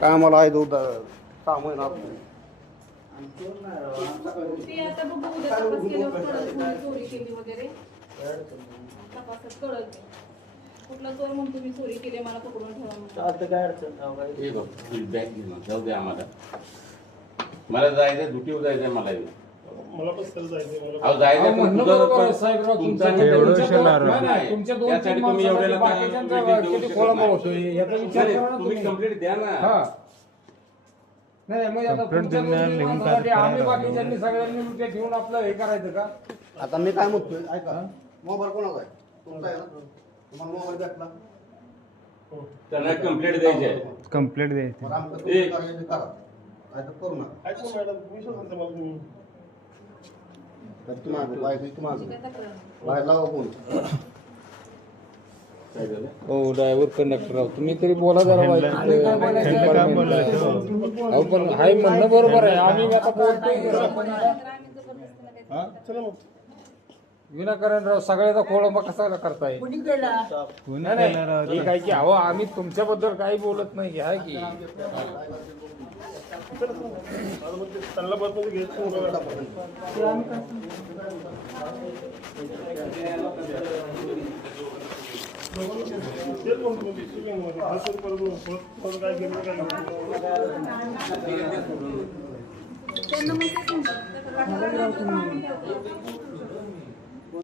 काय मला आहे दूध काम आहे ना कुठला चोर म्हणून तुम्ही चोरी केली मला पकडून ठेवा. काय अडचण फीडबॅक जाऊ द्या आम्हाला. मला जायचं ड्युटीवर जायचं मला मला पण जायचं तुम्ही कंप्लीट द्या ना. नाही मग आता आम्ही बाकीच्यांनी सगळ्यांनी ठेवून आपलं हे करायचं का? आता मी काय म्हणतोय ऐका मोबाईल कोणाचा आहे तुमचा आहे ना तुम्हाला मोबाईल भेटला त्यांना कंप्लीट द्यायचे आहे. कंप्लेंट द्यायची करा काय तर करू नका ऐकू मॅडम विश्वास सांगते मला तुम्ही बाहेर लावा फोन काय झालं? हो ड्रायव्हर कंडक्टर आहोत तुम्ही तरी बोला जरा अहो पण हाय म्हणणं बरोबर आहे. आम्ही आता बोलतोय चला मग विनाकारण राव सगळ्याचा खोळंबा कसा करताय? ठीक आहे की अहो आम्ही तुमच्याबद्दल काही बोलत नाही आहे की त्यांना बसमध्ये घ्यायचं त्यांना